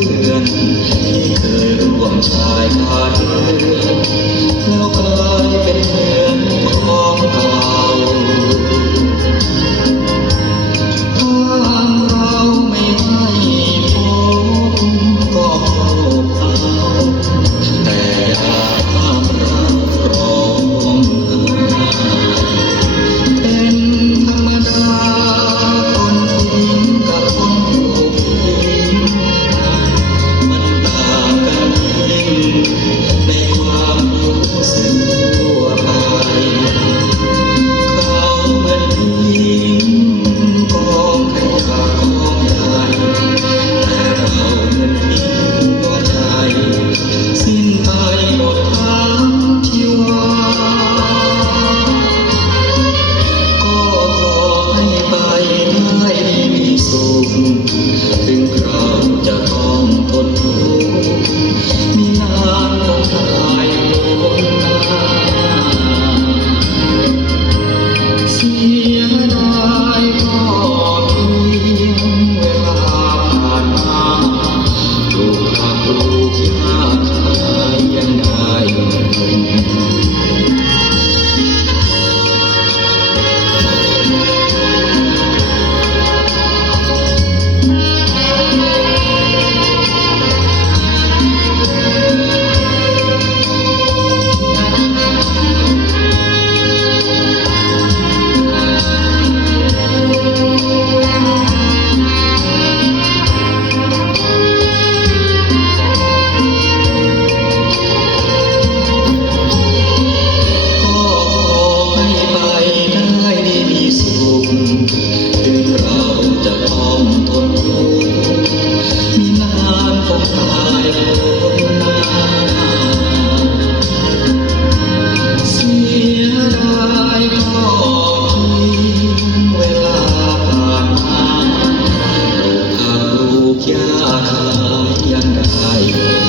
เพื่อนที่เคยร่วมชายคาเดินแล้วกลายเป็นเพื่อนของเก่าห้ามเราไม่ให้พบก็โกรธเอาแต่อย่าห้ามเราร้องเป็นธรรมดาคนทิ้งกับคนถูกทิ้งมันต่างกันยิ่งในความรู้สึกทั่วไปเขาเหมือนทิ้งกองขยะกองใหญ่แต่เราเหมือนทิ้งหัวใจสิ้นไปหมดทั้งชีวา ก็ขอให้ไปได้มีสุขถึงเราจะต้องทนทุกข์มีนานคงตายคนหน้าเสียดายก็เพียงเวลาผ่านมาปลูกผักปลูกหญ้าขายยังได้เงิน ก็ขอให้ไปได้มีสุขถึงเราจะต้องทนทุกข์มีนานคงตายคนหน้าเสียดายก็ทิ้งเวลาผ่านมาปลูกผักปลูกหญ้าขายยังได้